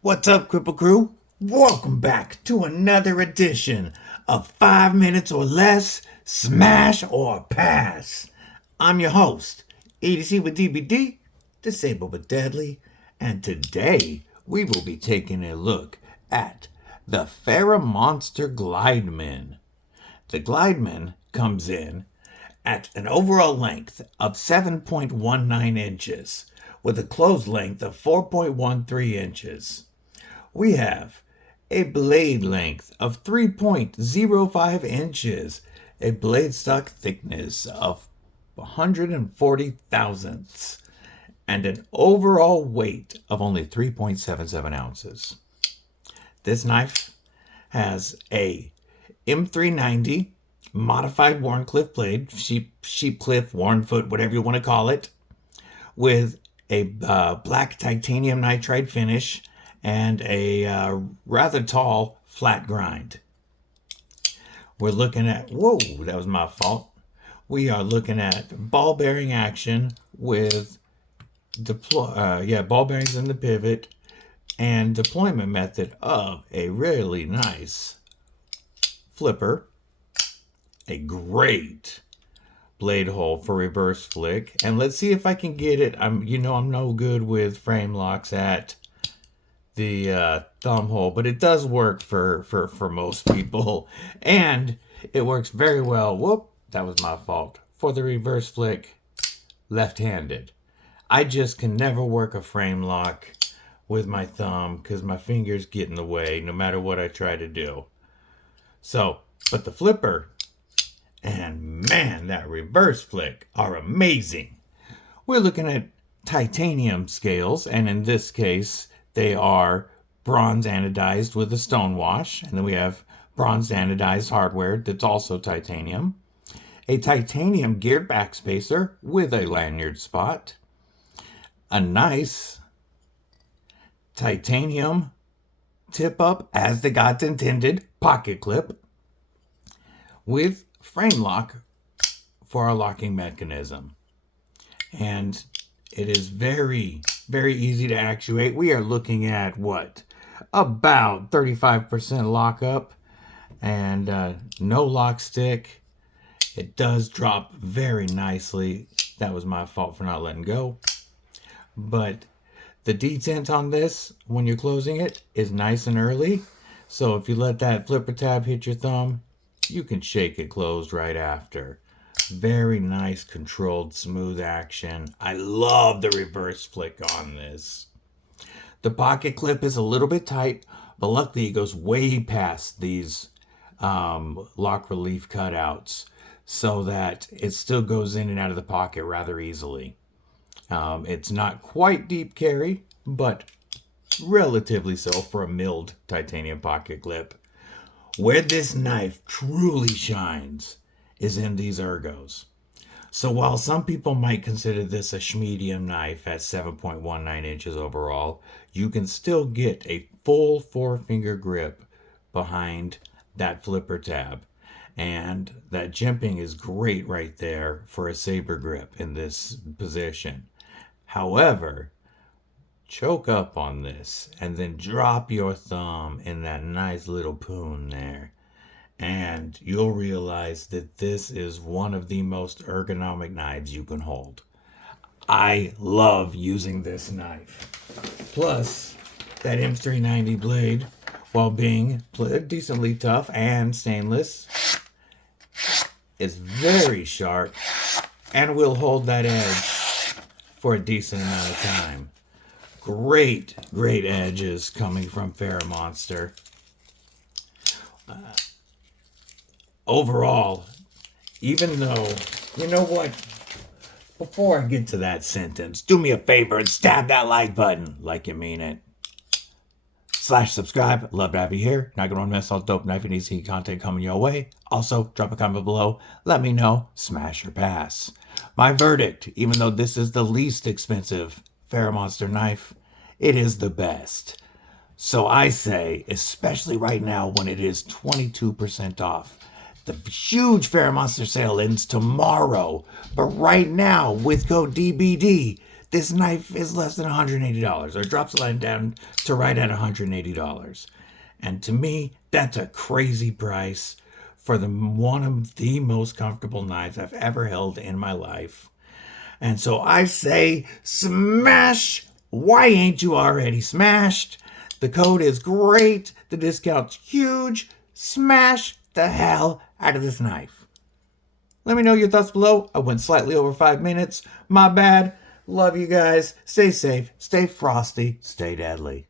What's up, Kripple Krew? Welcome back to another edition of 5 Minutes or Less, Smash or Pass. I'm your host, EDC with DBD, Disabled but Deadly, and today we will be taking a look at the FerraMonster Glideman. The Glideman comes in at an overall length of 7.19 inches with a closed length of 4.13 inches. We have a blade length of 3.05 inches, a blade stock thickness of 140 thousandths, and an overall weight of only 3.77 ounces. This knife has a M390 modified Wharncliffe blade, sheep cliff, Warnfoot, whatever you want to call it, with a black titanium nitride finish and a rather tall flat grind. We're looking at, whoa, that was my fault. We are looking at ball bearing action with ball bearings in the pivot and deployment method of a really nice flipper, a great blade hole for reverse flick, and let's see if I can get it. I'm no good with frame locks at the thumb hole, but it does work for most people, and it works very well. Whoop, that was my fault. For the reverse flick, left-handed. I just can never work a frame lock with my thumb because my fingers get in the way no matter what I try to do. So, but the flipper and man, that reverse flick are amazing. We're looking at titanium scales, and in this case, they are bronze anodized with a stone wash. And then we have bronze anodized hardware that's also titanium. A titanium geared backspacer with a lanyard spot. A nice titanium tip up, as the gods intended, pocket clip with frame lock for our locking mechanism. And it is very, very easy to actuate. We are looking at about 35% lockup and no lock stick. It does drop very nicely. That was my fault for not letting go. But the detent on this, when you're closing it, is nice and early. So if you let that flipper tab hit your thumb, you can shake it closed right after. Very nice, controlled, smooth action. I love the reverse flick on this. The pocket clip is a little bit tight, but luckily it goes way past these lock relief cutouts so that it still goes in and out of the pocket rather easily. It's not quite deep carry, but relatively so for a milled titanium pocket clip. Where this knife truly shines is in these Ergos. So while some people might consider this a medium knife at 7.19 inches overall, you can still get a full 4-finger grip behind that flipper tab. And that jimping is great right there for a saber grip in this position. However, choke up on this and then drop your thumb in that nice little poon there, and you'll realize that this is one of the most ergonomic knives you can hold. I love using this knife. Plus, that M390 blade, while being decently tough and stainless, is very sharp and will hold that edge for a decent amount of time. Great edges coming from FerraMonster. Overall, even though, you know what? Before I get to that sentence, do me a favor and stab that like button like you mean it. /subscribe. Love to have you here. Not gonna miss all dope knife and easy content coming your way. Also, drop a comment below. Let me know. Smash or pass. My verdict, even though this is the least expensive FerraMonster knife, it is the best. So I say, especially right now when it is 22% off, the huge FerraMonster sale ends tomorrow. But right now, with code DBD, this knife is less than $180, or drops the line down to right at $180. And to me, that's a crazy price for one of the most comfortable knives I've ever held in my life. And so I say, smash! Why ain't you already smashed? The code is great. The discount's huge. Smash the hell out of this knife. Let me know your thoughts below. I went slightly over 5 minutes. My bad. Love you guys. Stay safe. Stay frosty. Stay deadly.